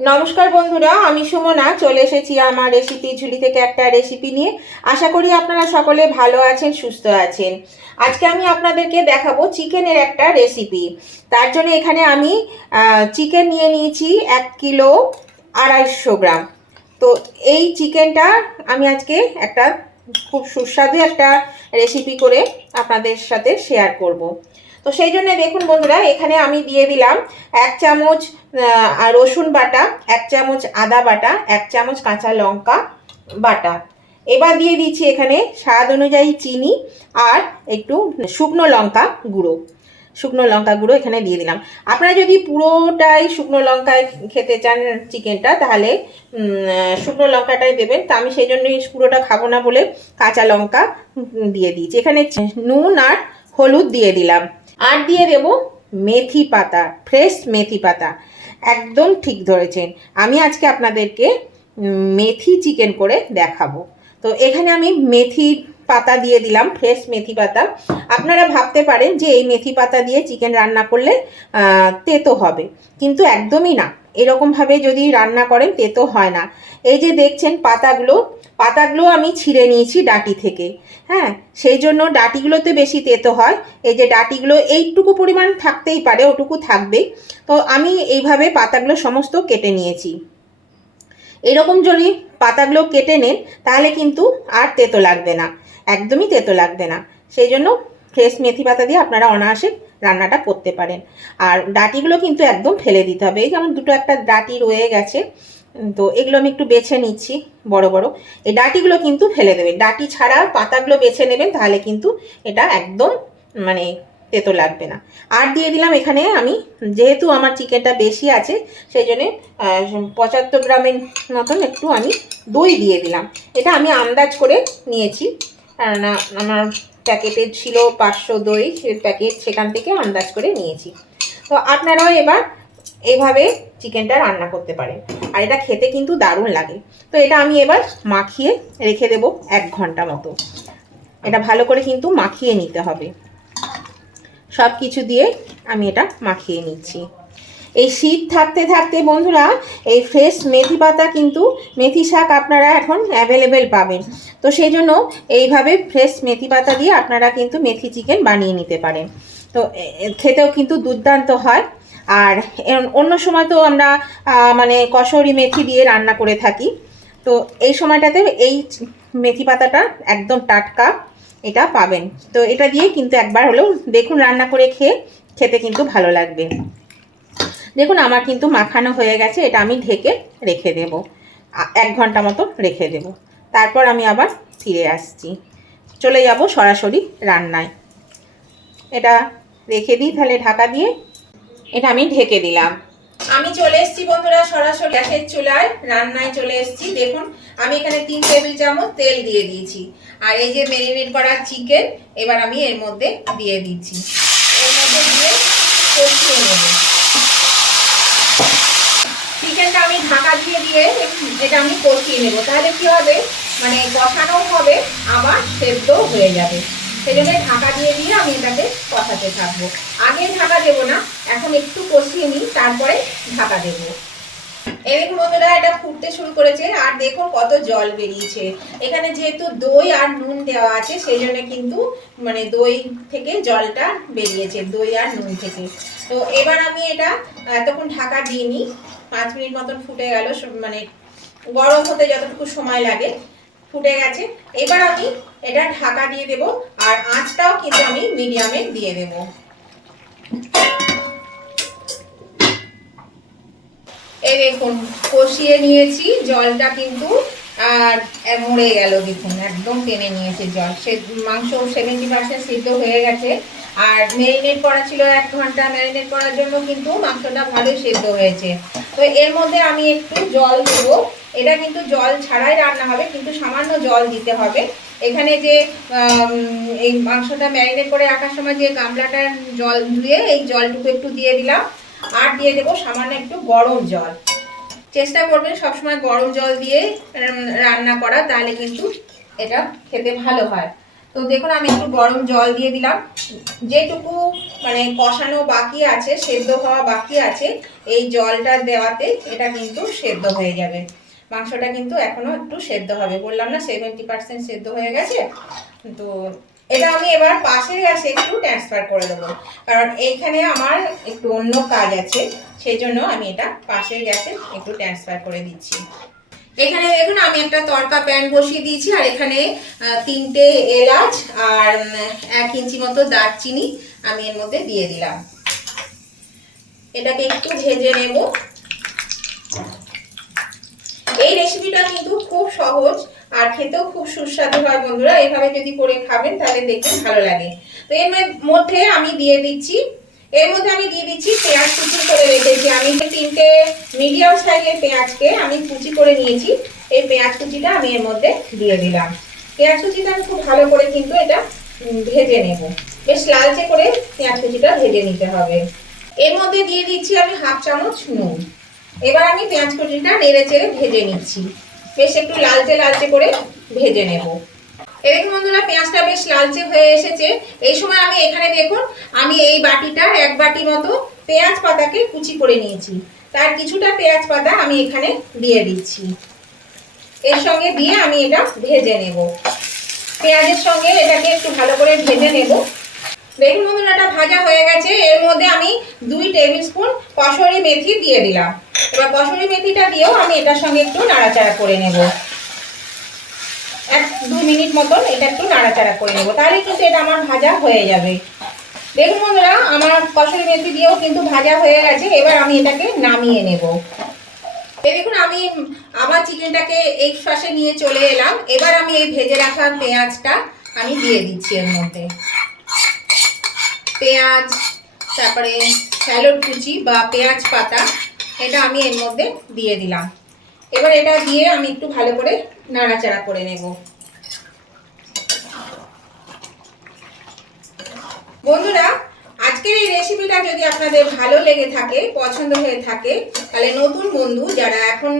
নমস্কার বন্ধুরা, আমি সুমনা চলে এসেছি আমার রেসিপি ঝুলি থেকে একটা রেসিপি নিয়ে। আশা করি আপনারা সকলে ভালো আছেন, সুস্থ আছেন। আজকে আমি আপনাদেরকে দেখাবো চিকেনের একটা রেসিপি। তার জন্য এখানে আমি চিকেন নিয়ে নিয়েছি 1 কিলো 250 গ্রাম। তো এই চিকেনটা আমি আজকে একটা খুব সুস্বাদু একটা রেসিপি করে আপনাদের সাথে শেয়ার করব। তো সেই জন্য দেখুন বন্ধুরা, এখানে আমি দিয়ে দিলাম 1 চামচ রসুন বাটা, 1 চামচ আদা বাটা, 1 চামচ কাঁচা লঙ্কা বাটা। এবার দিয়ে দিচ্ছি এখানে স্বাদ অনুযায়ী চিনি আর একটু শুকনো লঙ্কা গুঁড়ো এখানে দিয়ে দিলাম। আপনারা যদি পুরোটাই শুকনো লঙ্কায় খেতে চান চিকেনটা, তাহলে শুকনো লঙ্কাটাই দেবেন। তা আমি সেই জন্যই পুরোটা খাবো না বলে কাঁচা লঙ্কা দিয়ে দিয়েছি। এখানে নুন আর হলুদ দিয়ে দিলাম, আর দিয়ে দেব মেথি পাতা, ফ্রেশ মেথি পাতা। একদম ঠিক ধরেছেন, আমি আজকে আপনাদেরকে মেথি চিকেন করে দেখাবো। তো এখানে আমি মেথি পাতা দিয়ে দিলাম, ফ্রেশ মেথি পাতা। আপনারা ভাবতে পারেন যে এই মেথি পাতা দিয়ে চিকেন রান্না করলে তেতো হবে, কিন্তু একদমই না। এরকমভাবে যদি রান্না করেন তেতো হয় না। এই যে দেখছেন পাতাগুলো আমি ছিঁড়ে নিয়েছি ডাঁটি থেকে। হ্যাঁ, সেই জন্য ডাঁটিগুলোতে বেশি তেতো হয়। এই যে ডাঁটিগুলো এইটুকু পরিমাণ থাকতেই পারে, ওটুকু থাকবেই। তো আমি এইভাবে পাতাগুলো সমস্ত কেটে নিয়েছি। এরকম যদি পাতাগুলো কেটে নেন তাহলে কিন্তু আর তেতো লাগবে না, একদমই তেতো লাগবে না। সেই জন্য ফ্রেশ মেথি পাতা দিয়ে আপনারা অনায়াসে রান্নাটা করতে পারেন। আর ডাঁটিগুলো কিন্তু একদম ফেলে দিতে হবে। এই যেমন দুটো একটা ডাঁটি রয়ে গেছে, তো এগুলো আমি একটু বেছে নিচ্ছি বড় বড়। এই ডাঁটিগুলো কিন্তু ফেলে দেবেন, ডাঁটি ছাড়া পাতাগুলো বেছে নেবেন, তাহলে কিন্তু এটা একদম মানে তেতো লাগবে না। আর দিয়ে দিলাম এখানে আমি, যেহেতু আমার চিকেনটা বেশি আছে সেই জন্যে 75 গ্রামের মতন একটু আমি দই দিয়ে দিলাম। এটা আমি আন্দাজ করে নিয়েছি, না আমার প্যাকেটে ছিল 500 দই প্যাকেট, সেখান থেকে আন্দাজ করে নিয়েছি। তো আপনারাও এবার এইভাবে চিকেনটা রান্না করতে পারেন, আর এটা খেতে কিন্তু দারুণ লাগে। তো এটা আমি এবার মাখিয়ে রেখে দেব 1 ঘন্টা মতো। এটা ভালো করে কিন্তু মাখিয়ে নিতে হবে, সব কিছু দিয়ে আমি এটা মাখিয়ে নিচ্ছি। এই শীত থাকতে থাকতে বন্ধুরা, এই ফ্রেশ মেথি পাতা কিন্তু, মেথি শাক আপনারা এখন অ্যাভেলেবেল পাবেন। তো সেই জন্য এইভাবে ফ্রেশ মেথি পাতা দিয়ে আপনারা কিন্তু মেথি চিকেন বানিয়ে নিতে পারেন। তো খেতেও কিন্তু দুর্দান্ত হয়। আর অন্য সময় তো আমরা মানে কসুরি মেথি দিয়ে রান্না করে থাকি। তো এই সময়টাতে এই মেথি পাতাটা একদম টাটকা এটা পাবেন। তো এটা দিয়ে কিন্তু একবার হলেও দেখুন রান্না করে খেতে কিন্তু ভালো লাগবে। দেখুন আমার কিন্তু মাখানো হয়ে গেছে, এটা আমি ঢেকে রেখে দেব, 1 ঘন্টা মতো রেখে দেব। তারপর আমি আবার ফিরে আসছি, চলে যাব সরাসরি রান্নায়। এটা রেখে দিই তাহলে ঢাকা দিয়ে। এটা আমি ঢেকে দিলাম। আমি চলে এসেছি বন্ধুরা সরাসরি গ্যাসের চুলায়, রান্নায় চলে এসেছি। দেখুন আমি এখানে 3 টেবিল চামচ তেল দিয়ে দিয়েছি। আর এই যে ম্যারিনেট করা চিকেন এবার আমি এর মধ্যে দিয়ে দিচ্ছি, এর মধ্যে দিয়ে কষিয়ে নেব। চিকেনটা আমি ঢাকা দিয়ে এটা আমি কষিয়ে নেব, তাহলে কি হবে, মানে কষানো হবে আবার সেদ্ধ হয়ে যাবে। সেই জন্য ঢাকা দিয়ে আমি এটাকে কষাতে থাকবো। আগে ঢাকা দেবো না, এখন একটু কষিয়ে নিই, তারপরে ঢাকা দেবো। এরকম বন্ধুরা এটা ফুটতে শুরু করেছে, আর দেখুন কত জল বেরিয়েছে। এখানে যেহেতু দই আর নুন দেওয়া আছে সেই জন্য কিন্তু মানে দই থেকে জলটা বেরিয়েছে, দই আর নুন থেকে। তো এবার আমি এটা এতক্ষণ ঢাকা দিইনি, 5 মিনিট মতন ফুটে গেল, মানে গরম হতে যতটুকু সময় লাগে ফুটে গেছে। এবার আমি এটা ঢাকা দিয়ে দেব, আর আঁচটাও কিন্তু আমি মিডিয়ামে দিয়ে দেব। এই দেখুন কষিয়ে নিয়েছি, জলটা কিন্তু আর মরে গেল, দেখুন একদম টেনে নিয়েছে জল। সে মাংস 70% সিদ্ধ হয়ে গেছে। আর ম্যারিনেট করা ছিল 1 ঘন্টা, ম্যারিনেট করার জন্য কিন্তু মাংসটা ভালোই সিদ্ধ হয়েছে। তো এর মধ্যে আমি একটু জল দেবো। এটা কিন্তু জল ছাড়াই রান্না হবে, কিন্তু সামান্য জল দিতে হবে। এখানে যে এই মাংসটা ম্যারিনেট করে রাখার সময় যে গামলাটার জল ধুয়ে এই জলটুকু একটু দিয়ে দিলাম, আর দিয়ে দেবো সামান্য একটু গরম জল। চেষ্টা করবেন সবসময় গরম জল দিয়ে রান্না করা, তাহলে কিন্তু এটা খেতে ভালো হয়। তো তো দেখুন আমি একটু গরম জল দিয়ে দিলাম। যেটুকু মানে কষানো বাকি আছে, সেদ্ধ হওয়া বাকি আছে, এই জলটা দেওয়াতে এটা কিন্তু সেদ্ধ হয়ে যাবে। মাংসটা কিন্তু এখনো একটু সেদ্ধ হবে, বললাম না 70% সেদ্ধ হয়ে গেছে। তো এটা আমি এবার পাশের গ্যাসে একটু ট্রান্সফার করে দেবো, কারণ এইখানে আমার একটু অন্য কাজ আছে, সেই জন্য আমি এটা পাশের গ্যাসে একটু ট্রান্সফার করে দিচ্ছি। এখানে দেখুন আমি একটা তড়কা প্যান বসিয়ে দিয়েছি, আর এখানে 3টে এলাচ আর 1 ইঞ্চি মতো দারচিনি আমি এর মধ্যে দিয়ে দিলাম। এটাকে একটু ভেজে নেব। এই রেসিপিটা কিন্তু খুব সহজ আর খেতেও খুব সুস্বাদু হয় বন্ধুরা। এইভাবে যদি করে খাবেন তাহলে দেখতে ভালো লাগে। তো এর মধ্যে আমি দিয়ে দিচ্ছি পেঁয়াজ কুচি করে রেখেছি। আমি 3টে মিডিয়াম সাইজের পেঁয়াজকে আমি কুচি করে নিয়েছি। এই পেঁয়াজ কুচিটা আমি এর মধ্যে দিয়ে দিলাম। পেঁয়াজ কুচিটা আমি খুব ভালো করে কিন্তু এটা ভেজে নেব, বেশ লালচে করে পেঁয়াজ কুচিটা ভেজে নিতে হবে। এর মধ্যে দিয়ে দিচ্ছি আমি 1/2 চামচ নুন। এবার আমি পেঁয়াজ কুচিটা নেড়ে চেড়ে ভেজে নিচ্ছি, বেশ একটু লালচে লালচে করে ভেজে নেব। দেখুন বন্ধুরা পেঁয়াজটা বেশ লালচে হয়ে এসেছে। এই সময় আমি এখানে দেখুন আমি এই বাটিটার 1 বাটি মতো পেঁয়াজ পাতাকে কুচি করে নিয়েছি। তার কিছুটা পেঁয়াজ পাতা আমি এখানে দিয়ে দিচ্ছি। এর সঙ্গে দিয়ে আমি এটা ভেজে নেব। পেঁয়াজের সঙ্গে এটাকে একটু ভালো করে ভেজে নেব। দেখুন বন্ধুরা এটা ভাজা হয়ে গেছে। এর মধ্যে আমি 2 টেবিল স্পুন কসুরি মেথি দিয়ে দিলাম। এবার কসুরি মেথিটা দিয়েও আমি এটার সঙ্গে একটু নাড়াচাড়া করে নেব। 1-2 মিনিট মতন এটা একটু নাড়াচাড়া করে নেব, তাহলে কিন্তু এটা আমার ভাজা হয়ে যাবে। দেখুন বন্ধুরা আমার কসুরি মেথি দিয়েও কিন্তু ভাজা হয়ে গেছে। এবার আমি এটাকে নামিয়ে নেব। দেখুন আমি আবার চিকেনটাকে এই পাশে নিয়ে চলে এলাম। এবার আমি এই ভেজে রাখা পেঁয়াজটা আমি দিয়ে দিচ্ছি এর মধ্যে। পেঁয়াজ, তারপরে স্যালাড কুচি বা পেঁয়াজ পাতা, এটা আমি এর মধ্যে দিয়ে দিলাম। এবার এটা দিয়ে আমি একটু ভালো করে নাড়াচাড়া করে নেব। বন্ধুরা আজকের এই রেসিপিটা যদি আপনাদের ভালো লেগে থাকে, পছন্দ হয়ে থাকে, তাহলে নতুন বন্ধু যারা এখন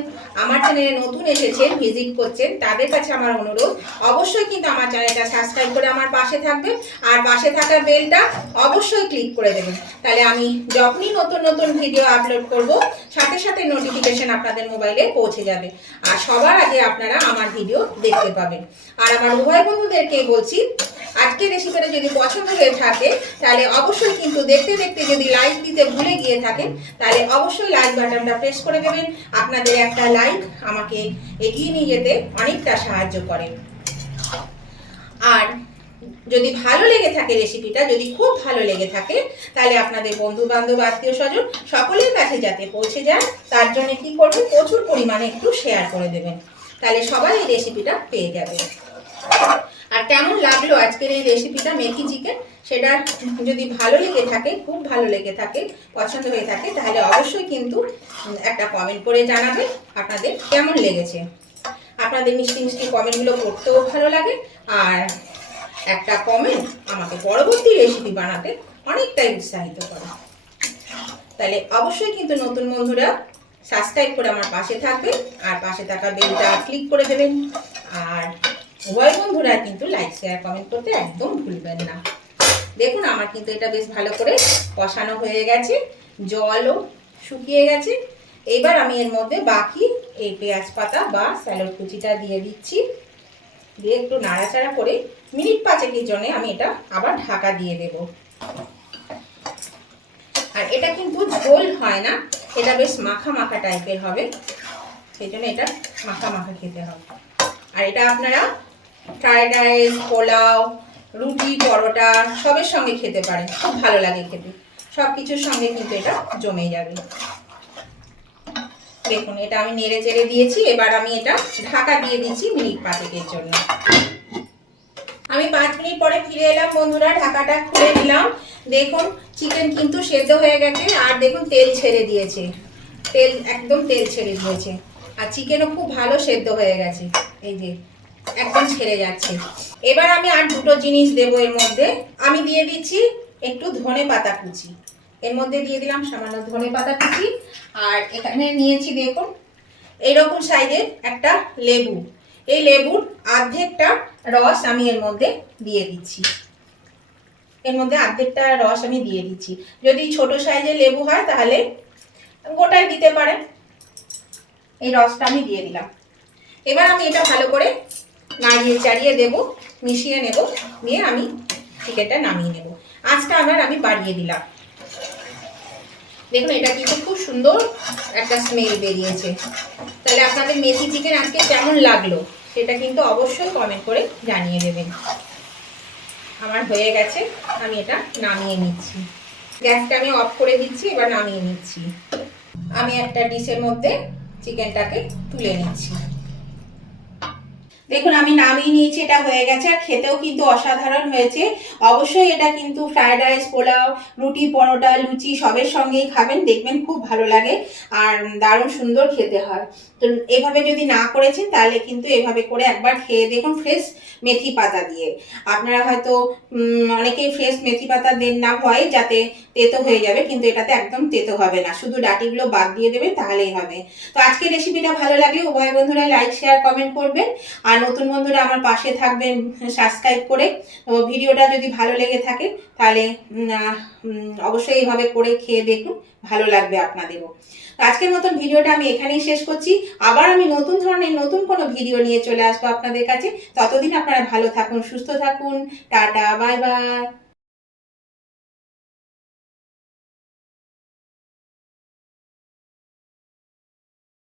আমার চ্যানেলে নতুন এসেছেন, ভিজিট করছেন, তাদের কাছে আমার অনুরোধ অবশ্যই কিন্তু আমার চ্যানেলটা সাবস্ক্রাইব করে আমার পাশে থাকবেন, আর পাশে থাকা বেলটা অবশ্যই ক্লিক করে দেবেন। তাহলে আমি যখনই নতুন নতুন ভিডিও আপলোড করব সাথে সাথে নোটিফিকেশন আপনাদের মোবাইলে পৌঁছে যাবে, আর সবার আগে আপনারা আমার ভিডিও দেখতে পাবেন। আর আমার উভয় বন্ধুদেরকে বলছি আজকের রেসিপিটা যদি পছন্দ হয়ে থাকে তাহলে অবশ্যই কিন্তু দেখতে দেখতে যদি লাইক দিতে ভুলে গিয়ে থাকেন তাহলে অবশ্যই লাইক বাটনটা প্রেস করে দেবেন। আপনাদের একটা লাইক আমাকে এগিয়ে নিয়ে যেতে অনেকটা সাহায্য করে। আর যদি ভালো লেগে থাকে রেসিপিটা, যদি খুব ভালো লেগে থাকে, তাহলে আপনাদের বন্ধু বান্ধব আত্মীয় স্বজন সকলের কাছে যাতে পৌঁছে যায় তার জন্য কি করবেন, প্রচুর পরিমাণে একটু শেয়ার করে দেবেন, তাহলে সবাই এই রেসিপিটা পেয়ে যাবে। আর কেমন লাগলো আজকের এই রেসিপিটা মেথি চিকেন, সেটা যদি ভালো লেগে থাকে, খুব ভালো লেগে থাকে, পছন্দ হয়ে থাকে, তাহলে অবশ্যই কিন্তু একটা কমেন্ট করে জানাবেন আপনাদের কেমন লেগেছে। আপনাদের মিষ্টি মিষ্টি কমেন্টগুলো করতেও ভালো লাগে, আর একটা কমেন্ট আমাকে পরবর্তী রেসিপি বানাতে অনেকটাই উৎসাহিত করে। তাহলে অবশ্যই কিন্তু নতুন বন্ধুরা সাবস্ক্রাইব করে আমার পাশে থাকবেন, আর পাশে থাকা বেলটা ক্লিক করে দেবেন। আর উভয় বন্ধুরা কিন্তু লাইক শেয়ার কমেন্ট করতে একদম ভুলবেন না। দেখুন আমার কিন্তু এটা বেশ ভালো করে কষানো হয়ে গেছে, জলও শুকিয়ে গেছে। এবার আমি এর মধ্যে বাকি এই পেঁয়াজ পাতা বা স্যালাড কুচিটা দিয়ে দিচ্ছি। দিয়ে একটু নাড়াচাড়া করে মিনিট 5-এর জন্য আমি এটা আবার ঢাকা দিয়ে দেব। আর এটা কিন্তু ঝোল হয় না, এটা বেশ মাখা মাখা টাইপের হবে, সেই জন্য এটা মাখা মাখা খেতে হবে। আর এটা আপনারা ফ্রাইড রাইস, পোলাও, রুটি, পরোটা সবের সঙ্গে খেতে পারেন, খুব ভালো লাগে খেতে, সব কিছুর সঙ্গে কিন্তু এটা জমে যাবে। দেখুন এটা আমি নেড়ে চেড়ে দিয়েছি। এবার আমি এটা ঢাকা দিয়ে দিচ্ছি মিনিট 5-এর জন্য। আমি 5 মিনিট পরে ফিরে এলাম বন্ধুরা, ঢাকাটা খুলে দিলাম। দেখুন চিকেন কিন্তু সেদ্ধ হয়ে গেছে, আর দেখুন তেল ছেড়ে দিয়েছে, একদম তেল ছেড়ে দিয়েছে, আর চিকেনও খুব ভালো সেদ্ধ হয়ে গেছে, এই যে একদম ছেড়ে যাচ্ছে। এবার আমি আর দুটো জিনিস দেবো এর মধ্যে। আমি দিয়ে দিচ্ছি একটু ধনে পাতা কুচি, এর মধ্যে দিয়ে দিলাম সামান্য ধনে পাতা কুচি। আর এখানে নিয়েছি দেখুন এইরকম সাইজের একটা লেবু, এই লেবুর অর্ধেকটা রস আমি এর মধ্যে দিয়ে দিচ্ছি। এর মধ্যে অর্ধেকটা রস আমি দিয়ে দিচ্ছি। যদি ছোট সাইজের লেবু হয় তাহলে গোটাই দিতে পারেন। এই রসটা আমি দিয়ে দিলাম। এবার আমি এটা ভালো করে নাড়িয়ে চাড়িয়ে দেব, মিশিয়ে নেব, দিয়ে আমি চিকেনটা নামিয়ে নেব। আঁচটা আবার আমি বাড়িয়ে দিলাম। দেখুন এটা কিন্তু খুব সুন্দর একটা স্মেল বেরিয়েছে। তাহলে আপনাদের মেথি চিকেন আজকে কেমন লাগলো সেটা কিন্তু অবশ্যই কমেন্ট করে জানিয়ে দেবেন। আমার হয়ে গেছে, আমি এটা নামিয়ে নিচ্ছি। গ্যাসটা আমি অফ করে দিচ্ছি, এবার নামিয়ে নিচ্ছি। আমি একটা ডিশের মধ্যে চিকেনটাকে তুলে নিচ্ছি। দেখুন আমি নামিয়ে নিয়েছি, এটা হয়ে গেছে। আর খেতেও কিন্তু অসাধারণ হয়েছে। অবশ্যই এটা কিন্তু ফ্রাইড রাইস, পোলাও, রুটি, পরোটা, লুচি সবের সঙ্গেই খাবেন, দেখবেন খুব ভালো লাগে আর দারুণ সুন্দর খেতে হয়। তো এভাবে যদি না করেছেন তাহলে কিন্তু এভাবে করে একবার খেয়ে দেখুন, ফ্রেশ মেথি পাতা দিয়ে। আপনারা হয়তো অনেকেই ফ্রেশ মেথি পাতা দেন না, ভয় যাতে তেতো হয়ে যাবে, কিন্তু এটাতে একদম তেতো হবে না, শুধু ডাঁটিগুলো বাদ দিয়ে দেবেন তাহলেই হবে। তো আজকের রেসিপিটা ভালো লাগলে উভয় বন্ধুরা লাইক শেয়ার কমেন্ট করবেন, আর নতুন বন্ধুরা আমার পাশে থাকবেন সাবস্ক্রাইব করে। তো ভিডিওটা যদি ভালো লেগে থাকে তাহলে অবশ্যই এইভাবে করে খেয়ে দেখুন, ভালো লাগবে আপনাদেরও। আজকের মতন ভিডিওটা আমি এখানেই শেষ করছি। আবার আমি নতুন ধরনের নতুন কোনো ভিডিও নিয়ে চলে আসবো আপনাদের কাছে। ততদিন আপনারা ভালো থাকুন, সুস্থ থাকুন। Tata, bye bye.